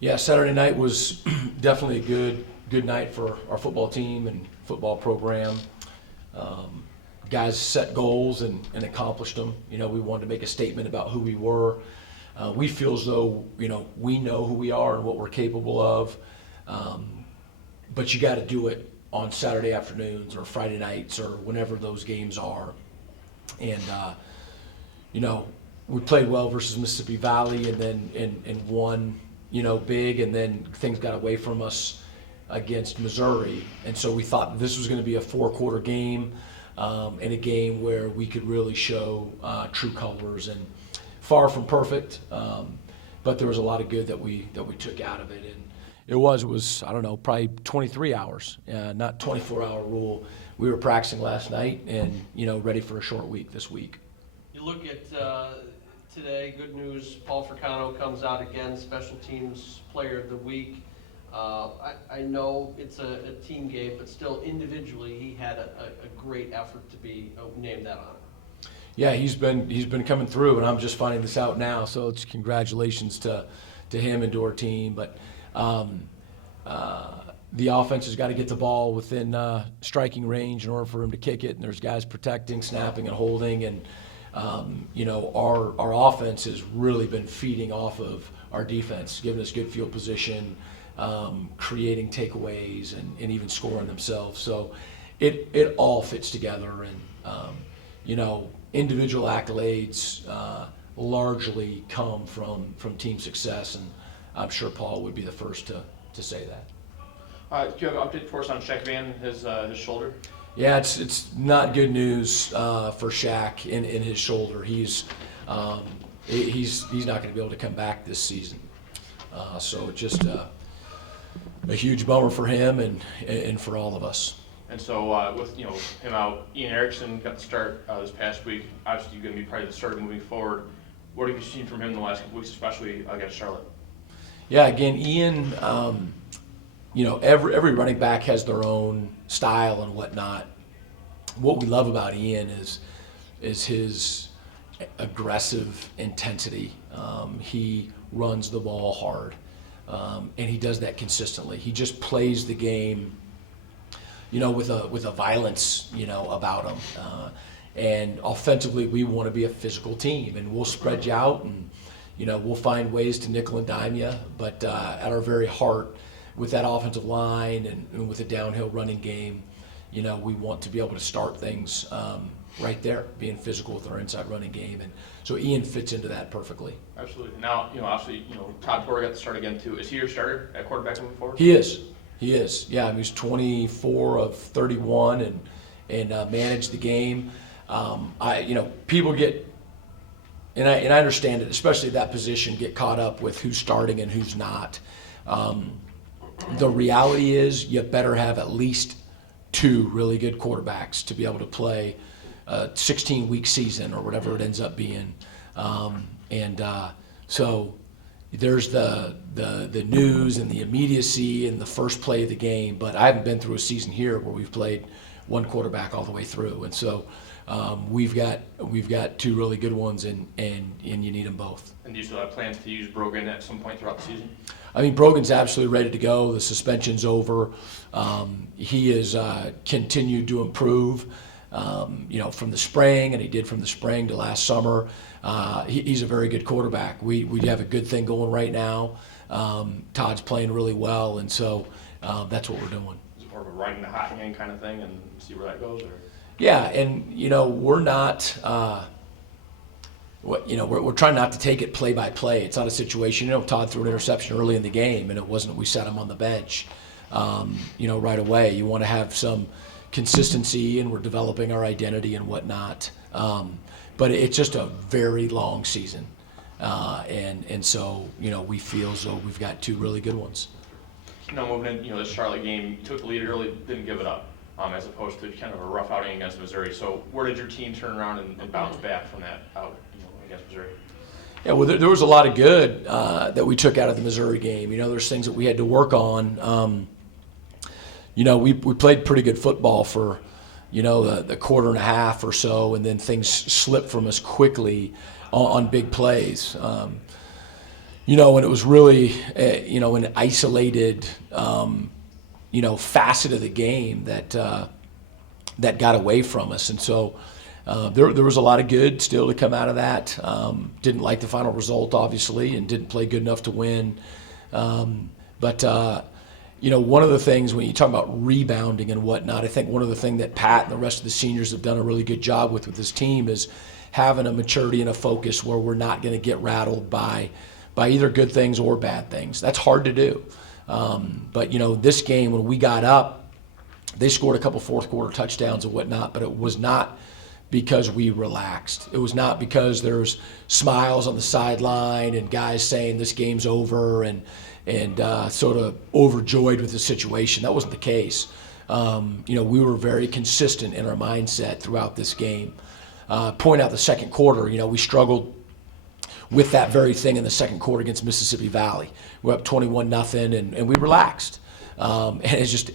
Yeah, Saturday night was definitely a good night for our football team and football program. Um, Guys set goals and accomplished them. We wanted to make a statement about who we were. We feel as though we know who we are and what we're capable of. But you got to do it on Saturday afternoons or Friday nights or whenever those games are. And we played well versus Mississippi Valley, and then and won big, and then things got away from us against Missouri, and so we thought this was going to be a 4-quarter game, and a game where we could really show true colors. And far from perfect, but there was a lot of good that we took out of it. And it was I don't know, probably 23 hours, not 24-hour rule. We were practicing last night and ready for a short week this week. You look at today, good news, Paul Fricano comes out again, special teams player of the week. I know it's a team game, but still individually he had a great effort to be named that honor. Yeah, he's been coming through, and I'm just finding this out now, so it's congratulations to him and to our team. But the offense has got to get the ball within striking range in order for him to kick it, and there's guys protecting, snapping, and holding. And our offense has really been feeding off of our defense, giving us good field position, creating takeaways, and even scoring themselves. So it all fits together, and individual accolades largely come from team success, and I'm sure Paul would be the first to say that. Do you have an update for us on Shaq Van, his shoulder? Yeah, it's not good news for Shaq in his shoulder. He's not going to be able to come back this season. So just a huge bummer for him and for all of us. And so with him out, Ian Erickson got the start this past week. Obviously, you're going to be probably the starter moving forward. What have you seen from him in the last couple weeks, especially against Charlotte? Yeah, again, Ian. Every running back has their own style and whatnot. What we love about Ian is his aggressive intensity. He runs the ball hard, and he does that consistently. He just plays the game, with a violence, about him. And offensively, we want to be a physical team, and we'll spread you out, and we'll find ways to nickel and dime you. But at our very heart, with that offensive line and with a downhill running game, we want to be able to start things right there, being physical with our inside running game. And so Ian fits into that perfectly. Absolutely. Now, obviously, Todd Porter got the start again too. Is he your starter at quarterback moving forward? He is. Yeah, he's 24 of 31 and managed the game. People get, and I understand it, especially that position, get caught up with who's starting and who's not. The reality is you better have at least 2 really good quarterbacks to be able to play a 16-week season or whatever it ends up being. So there's the news and the immediacy and the first play of the game, but I haven't been through a season here where we've played one quarterback all the way through. And so we've got 2 really good ones, and you need them both. And do you still have plans to use Brogan at some point throughout the season? I mean, Brogan's absolutely ready to go. The suspension's over. He has continued to improve, from the spring, and he did from the spring to last summer. He's a very good quarterback. We have a good thing going right now. Todd's playing really well, and so that's what we're doing. Is it more of a riding the hot hand kind of thing and see where that goes? Or? Yeah, and we're not. We're trying not to take it play by play. It's not a situation. Todd threw an interception early in the game, and it wasn't we sat him on the bench, right away. You want to have some consistency, and we're developing our identity and whatnot. But it's just a very long season, and so we feel as though we've got 2 really good ones. Moving in, this Charlotte game, you took the lead early, didn't give it up, as opposed to kind of a rough outing against Missouri. So where did your team turn around and bounce back from that out against Missouri? Yeah, well, there was a lot of good that we took out of the Missouri game. There's things that we had to work on. We played pretty good football for, the quarter and a half or so, and then things slipped from us quickly on big plays. And it was really, an isolated, facet of the game that got away from us. And so there was a lot of good still to come out of that. Didn't like the final result, obviously, and didn't play good enough to win. But one of the things when you talk about rebounding and whatnot, I think one of the things that Pat and the rest of the seniors have done a really good job with this team is having a maturity and a focus where we're not going to get rattled by either good things or bad things. That's hard to do. But this game, when we got up, they scored a couple fourth quarter touchdowns and whatnot, but it was not because we relaxed. It was not because there's smiles on the sideline and guys saying this game's over and sort of overjoyed with the situation. That wasn't the case. We were very consistent in our mindset throughout this game. Point out the second quarter, we struggled with that very thing in the second quarter against Mississippi Valley. We're up 21-0 and we relaxed. And it's just,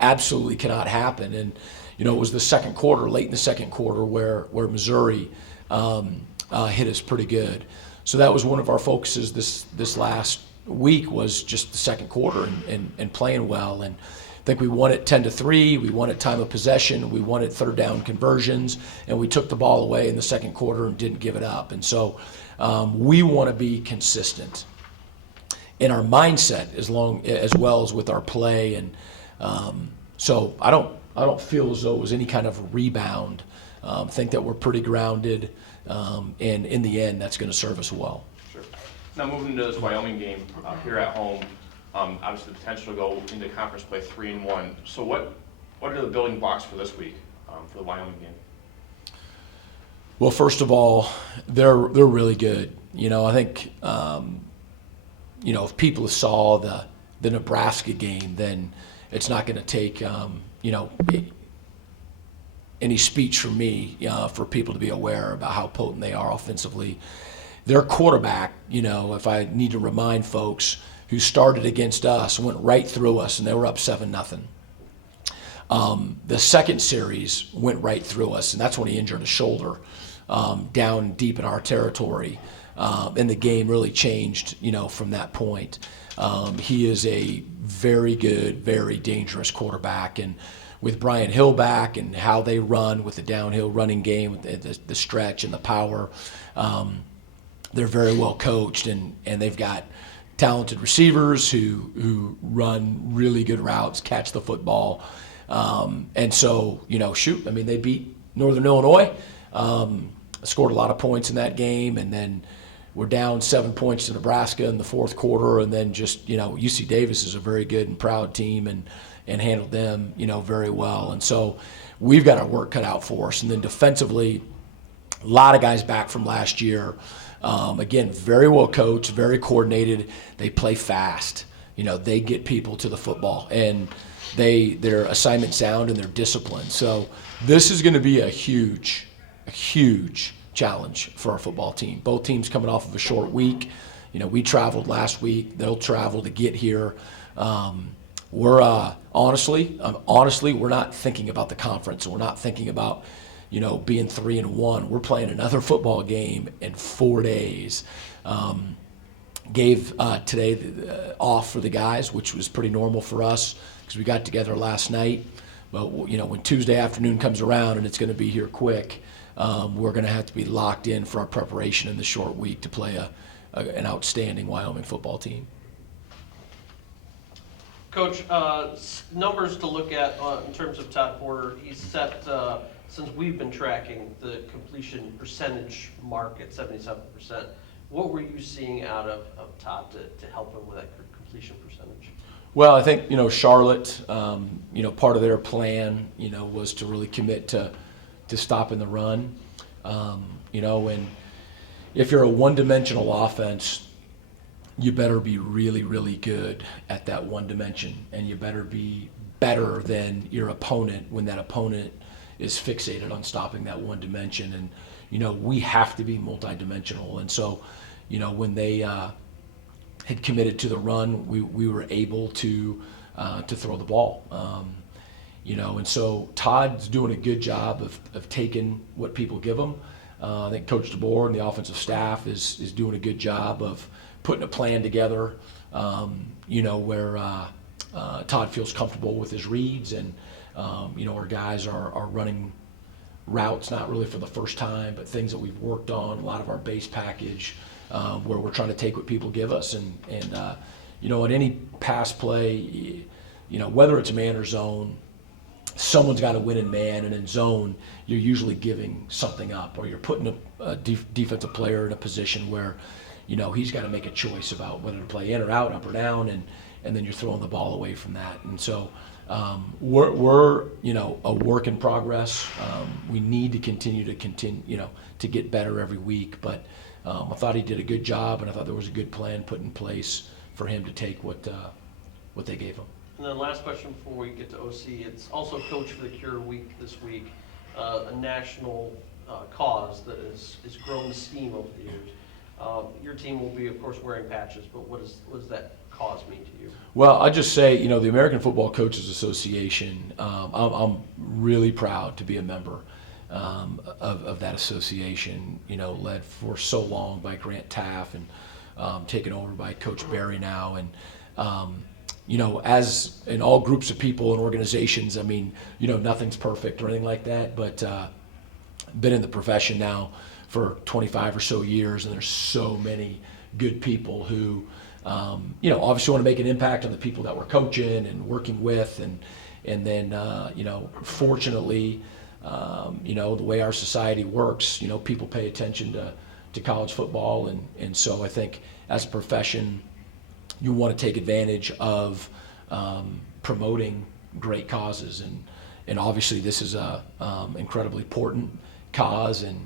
absolutely cannot happen. And, it was the second quarter, late in the second quarter where Missouri hit us pretty good. So that was one of our focuses this last week, was just the second quarter and playing well. And I think we won it 10-3. We won it time of possession. We won it third down conversions, and we took the ball away in the second quarter and didn't give it up. And so we want to be consistent in our mindset as well as with our play. And so I don't feel as though it was any kind of a rebound. Think that we're pretty grounded, and in the end, that's going to serve us well. Sure. Now moving to this Wyoming game here at home, obviously the potential to go into conference play 3-1. So what are the building blocks for this week for the Wyoming game? Well, first of all, they're really good. I think if people saw the Nebraska game, then it's not going to take any speech from me for people to be aware about how potent they are offensively. Their quarterback, if I need to remind folks, who started against us, went right through us, and they were up 7-0. The second series went right through us, and that's when he injured his shoulder down deep in our territory. And the game really changed, from that point. He is a very good, very dangerous quarterback. And with Brian Hill back and how they run with the downhill running game, with the stretch and the power, they're very well coached, and they've got talented receivers who run really good routes, catch the football. And so, they beat Northern Illinois, scored a lot of points in that game, and then we're down 7 points to Nebraska in the fourth quarter, and then just, UC Davis is a very good and proud team and handled them, very well. And so we've got our work cut out for us. And then defensively, a lot of guys back from last year. Again, very well coached, very coordinated. They play fast. They get people to the football, and they're assignment sound and they're disciplined. So this is going to be a huge challenge for our football team. Both teams coming off of a short week. We traveled last week. They'll travel to get here. We're honestly, we're not thinking about the conference. We're not thinking about being 3-1. We're playing another football game in 4 days. Gave today off for the guys, which was pretty normal for us because we got together last night. But when Tuesday afternoon comes around and it's going to be here quick, we're going to have to be locked in for our preparation in the short week to play an outstanding Wyoming football team. Coach, numbers to look at in terms of Todd Porter. He's set, since we've been tracking, the completion percentage mark at 77%. What were you seeing out of Todd to help him with that completion percentage? Well, I think, Charlotte, part of their plan, was to really commit to stopping the run. And if you're a one-dimensional offense, you better be really, really good at that one dimension, and you better be better than your opponent when that opponent is fixated on stopping that one dimension. And, we have to be multidimensional. And so, when they had committed to the run, we were able to throw the ball. And so Todd's doing a good job of taking what people give him. I think Coach DeBoer and the offensive staff is doing a good job of putting a plan together, where Todd feels comfortable with his reads, and our guys are running routes, not really for the first time, but things that we've worked on, a lot of our base package, where we're trying to take what people give us. And in any pass play, whether it's man or zone, someone's got to win in man, and in zone, you're usually giving something up, or you're putting a defensive player in a position where, he's got to make a choice about whether to play in or out, up or down, and then you're throwing the ball away from that. And so we're a work in progress. We need to continue to get better every week. But I thought he did a good job, and I thought there was a good plan put in place for him to take what they gave him. And then last question before we get to OC, it's also Coach for the Cure week this week, a national cause that has grown steam over the years. Your team will be, of course, wearing patches, but what does that cause mean to you? Well, I just say, the American Football Coaches Association, I'm really proud to be a member of that association, led for so long by Grant Taff and taken over by Coach Barry now. And, as in all groups of people and organizations, nothing's perfect or anything like that, but been in the profession now for 25 or so years, and there's so many good people who, obviously want to make an impact on the people that we're coaching and working with, and then, fortunately, the way our society works, people pay attention to college football, and so I think as a profession, you want to take advantage of promoting great causes, and obviously this is a incredibly important cause, and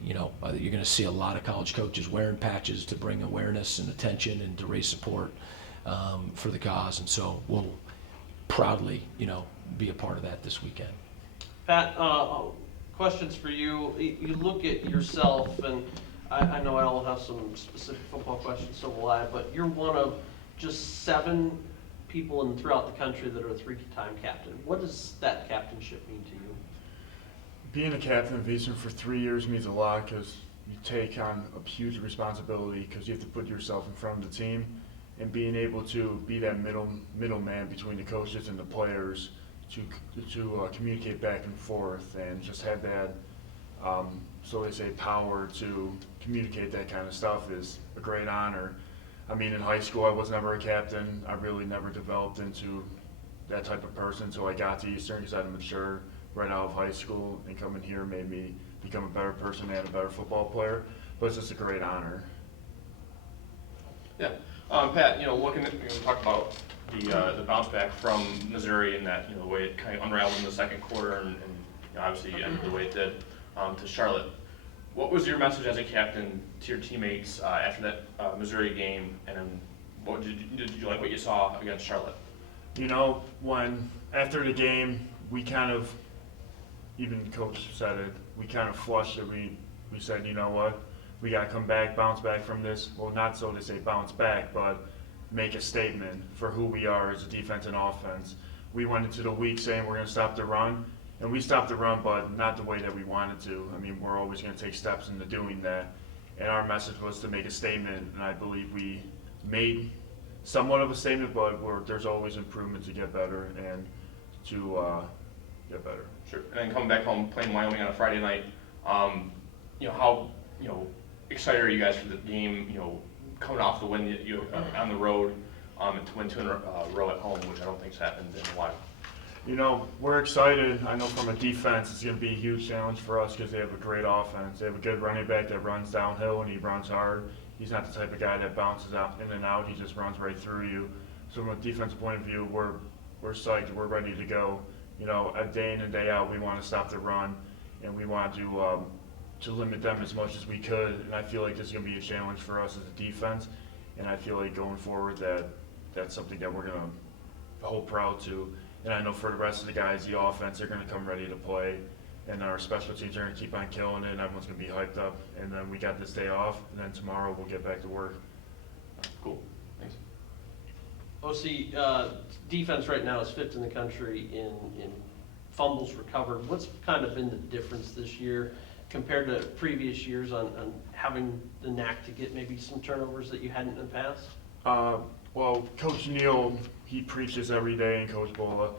you're going to see a lot of college coaches wearing patches to bring awareness and attention and to raise support for the cause, and so we'll proudly be a part of that this weekend. Pat, questions for you. You look at yourself, and I know I'll have some specific football questions, so will I, but you're one of just 7 people throughout the country that are a 3-time captain. What does that captainship mean to you? Being a captain of Eastern for 3 years means a lot, because you take on a huge responsibility, because you have to put yourself in front of the team, and being able to be that middleman between the coaches and the players to communicate back and forth, and just have that, so they say, power to communicate that kind of stuff is a great honor. In high school I was never a captain. I really never developed into that type of person until I got to Eastern, because I had matured right out of high school, and coming here made me become a better person and a better football player. But it's just a great honor. Yeah, Pat, looking at, talk about the bounce back from Missouri, and that, the way it kind of unraveled in the second quarter, and obviously ended the way it did to Charlotte. What was your message as a captain to your teammates after that Missouri game, and then what did you like what you saw against Charlotte? When after the game, we kind of, even the coach said it, we kind of flushed it. We said, you know what, we got to come back, bounce back from this. Well, not so to say bounce back, but make a statement for who we are as a defense and offense. We went into the week saying we're going to stop the run, and we stopped the run, but not the way that we wanted to. We're always going to take steps into doing that. And our message was to make a statement, and I believe we made somewhat of a statement, but there's always improvement to get better and to get better. Sure. And then coming back home, playing Wyoming on a Friday night, how excited are you guys for the game? Coming off the win on the road, to win 2 in a row at home, which I don't think's happened in a while. We're excited. I know from a defense, it's going to be a huge challenge for us, because they have a great offense. They have a good running back that runs downhill, and he runs hard. He's not the type of guy that bounces out in and out. He just runs right through you. So from a defensive point of view, we're psyched. We're ready to go. A day in and day out, we want to stop the run, and we want to limit them as much as we could. And I feel like this is going to be a challenge for us as a defense. And I feel like going forward that's something that we're going to hold proud to. And I know for the rest of the guys, the offense, they're going to come ready to play. And our special teams are going to keep on killing it, and everyone's going to be hyped up. And then we got this day off, and then tomorrow we'll get back to work. Cool. Thanks. OC, defense right now is 5th in the country in fumbles recovered. What's kind of been the difference this year compared to previous years on having the knack to get maybe some turnovers that you hadn't in the past? Well, Coach Neal, he preaches every day, and Coach Bola,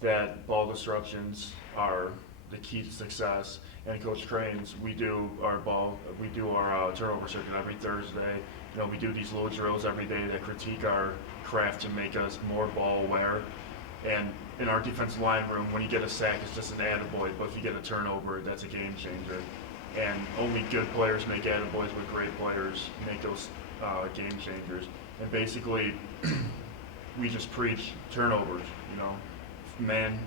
that ball disruptions are the key to success. And Coach Creighton's, we do our turnover circuit every Thursday. You know, we do these little drills every day that critique our craft to make us more ball aware. And in our defensive line room, when you get a sack, it's just an attaboy, but if you get a turnover, that's a game changer. And only good players make attaboys, but great players make those game changers. And basically, we just preach turnovers, you know, men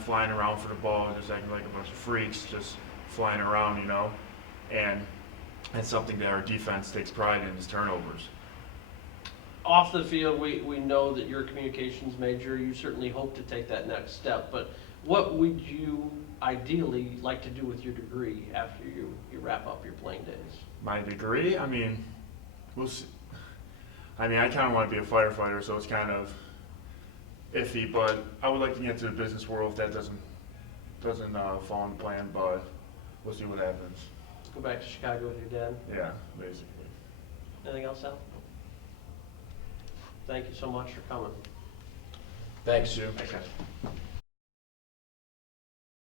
flying around for the ball, just acting like a bunch of freaks, just flying around, you know. And that's something that our defense takes pride in, is turnovers. Off the field, we know that you're a communications major. You certainly hope to take that next step, but what would you ideally like to do with your degree after you wrap up your playing days? My degree, I mean, we'll see. I mean, I kind of want to be a firefighter, so it's kind of iffy, but I would like to get into the business world if that doesn't fall in plan, but we'll see what happens. Go back to Chicago with your dad. Yeah, basically. Anything else, Al? Thank you so much for coming. Thanks. Thank you. Thanks, guys.